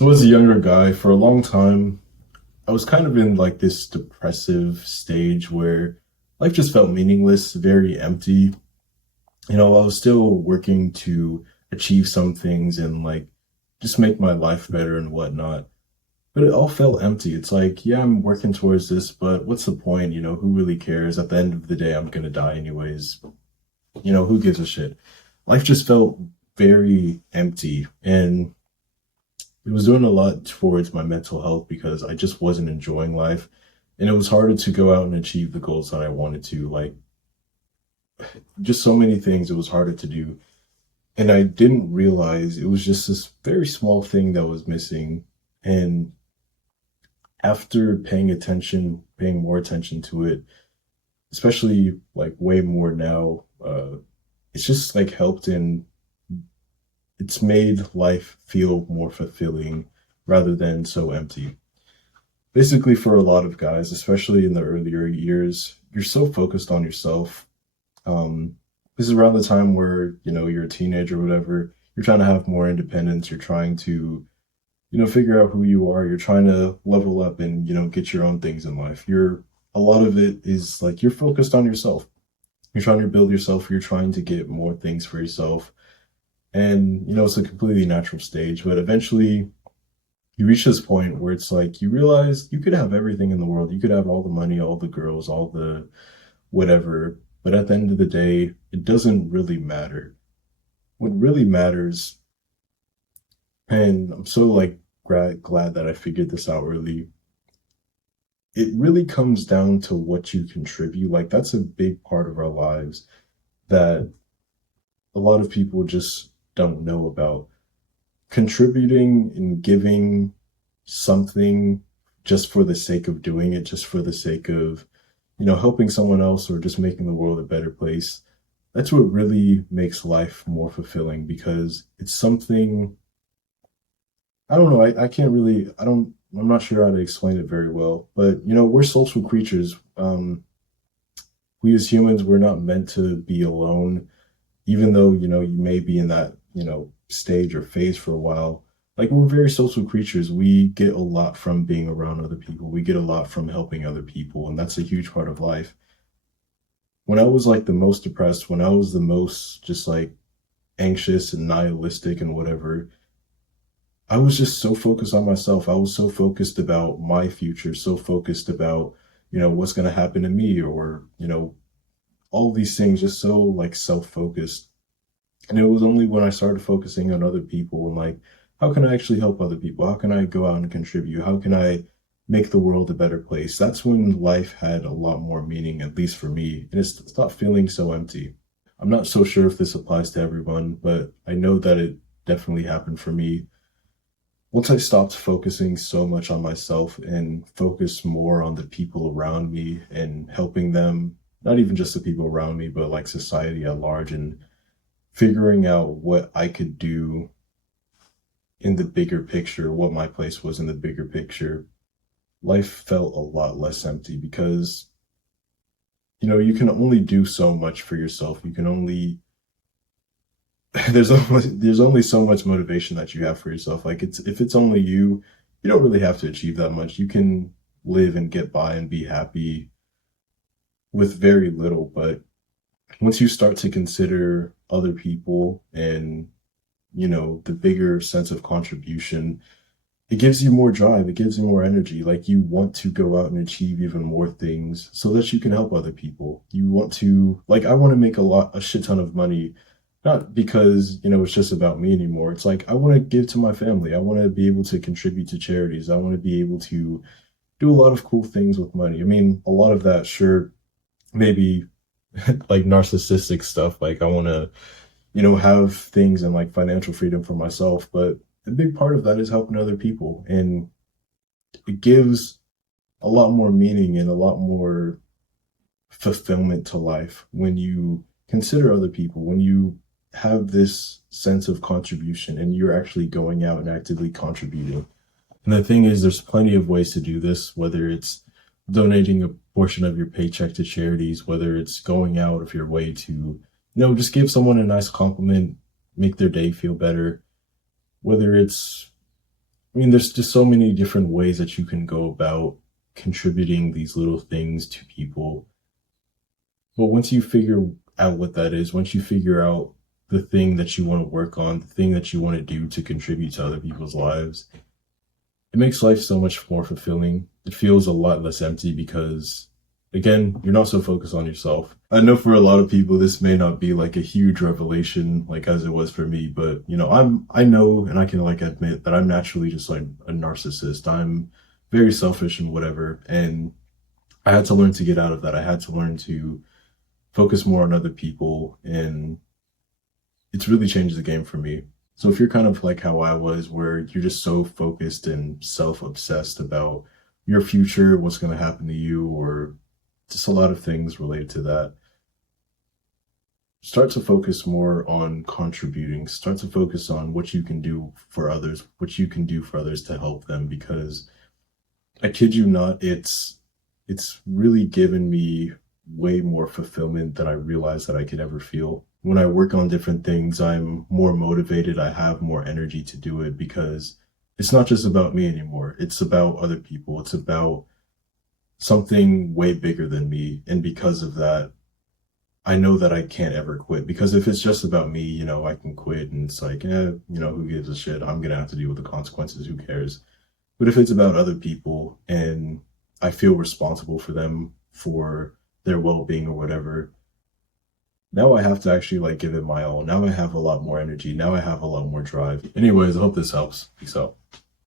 So as a younger guy, for a long time, I was kind of in like this depressive stage where life just felt meaningless, very empty. I was still working to achieve some things and like just make my life better and whatnot. But it all felt empty. It's like, yeah, I'm working towards this, but what's the point? Who really cares? At the end of the day, I'm gonna die anyways. Who gives a shit? Life just felt very empty. And it was doing a lot towards my mental health because I just wasn't enjoying life. And it was harder to go out and achieve the goals that I wanted to. Like, just so many things, it was harder to do. And I didn't realize it was just this very small thing that was missing. And after paying more attention to it, especially like way more now, it's just like helped in it's made life feel more fulfilling rather than so empty. Basically, for a lot of guys, especially in the earlier years, you're so focused on yourself. This is around the time where, you're a teenager or whatever. You're trying to have more independence. You're trying to, figure out who you are. You're trying to level up and, get your own things in life. A lot of it is like you're focused on yourself. You're trying to build yourself. You're trying to get more things for yourself. And, it's a completely natural stage, but eventually you reach this point where it's like you realize you could have everything in the world. You could have all the money, all the girls, all the whatever. But at the end of the day, it doesn't really matter. What really matters, and I'm so like glad that I figured this out early, it really comes down to what you contribute. Like, that's a big part of our lives that a lot of people just don't know about. Contributing and giving something just for the sake of doing it, just for the sake of, helping someone else or just making the world a better place. That's what really makes life more fulfilling because it's something, I don't know, I can't really, I'm not sure how to explain it very well, but, we're social creatures. We as humans, we're not meant to be alone, even though, you may be in that, stage or phase for a while. Like, we're very social creatures. We get a lot from being around other people. We get a lot from helping other people, and that's a huge part of life. When I was like the most depressed, when I was the most just like anxious and nihilistic and whatever, I was just so focused on myself. I was so focused about my future, so focused about, what's going to happen to me or, all these things, just so like self-focused. And it was only when I started focusing on other people and like, how can I actually help other people? How can I go out and contribute? How can I make the world a better place? That's when life had a lot more meaning, at least for me. And it's stopped feeling so empty. I'm not so sure if this applies to everyone, but I know that it definitely happened for me. Once I stopped focusing so much on myself and focused more on the people around me and helping them, not even just the people around me, but like society at large, and figuring out what I could do in the bigger picture, what my place was in the bigger picture, life felt a lot less empty because, you can only do so much for yourself. You can only there's only so much motivation that you have for yourself. Like, it's if it's only you, you don't really have to achieve that much. You can live and get by and be happy with very little, but once you start to consider other people and, the bigger sense of contribution, it gives you more drive, it gives you more energy. Like, you want to go out and achieve even more things so that you can help other people. You want to, like, I want to make a shit ton of money, not because, it's just about me anymore. It's like, I want to give to my family. I want to be able to contribute to charities. I want to be able to do a lot of cool things with money. I mean, a lot of that, sure, maybe like narcissistic stuff. Like, I want to, have things and like financial freedom for myself. But a big part of that is helping other people. And it gives a lot more meaning and a lot more fulfillment to life when you consider other people, when you have this sense of contribution and you're actually going out and actively contributing. And the thing is, there's plenty of ways to do this, whether it's donating a portion of your paycheck to charities, whether it's going out of your way to, just give someone a nice compliment, make their day feel better, whether it's I mean, there's just so many different ways that you can go about contributing these little things to people. But once you figure out what that is, once you figure out the thing that you want to work on, the thing that you want to do to contribute to other people's lives, it makes life so much more fulfilling. It feels a lot less empty because, again, you're not so focused on yourself. I know for a lot of people, this may not be like a huge revelation, like as it was for me, but I know and I can like admit that I'm naturally just like a narcissist. I'm very selfish and whatever. And I had to learn to get out of that. I had to learn to focus more on other people. And it's really changed the game for me. So if you're kind of like how I was, where you're just so focused and self-obsessed about your future, what's going to happen to you, or just a lot of things related to that, start to focus more on contributing. Start to focus on what you can do for others, what you can do for others to help them. Because I kid you not, it's really given me way more fulfillment than I realized that I could ever feel. When I work on different things, I'm more motivated. I have more energy to do it because it's not just about me anymore. It's about other people. It's about something way bigger than me. And because of that, I know that I can't ever quit. Because if it's just about me, I can quit and it's like, who gives a shit? I'm going to have to deal with the consequences. Who cares? But if it's about other people and I feel responsible for them, for their well-being or whatever, now I have to actually like give it my all. Now I have a lot more energy. Now I have a lot more drive. Anyways, I hope this helps. Peace out.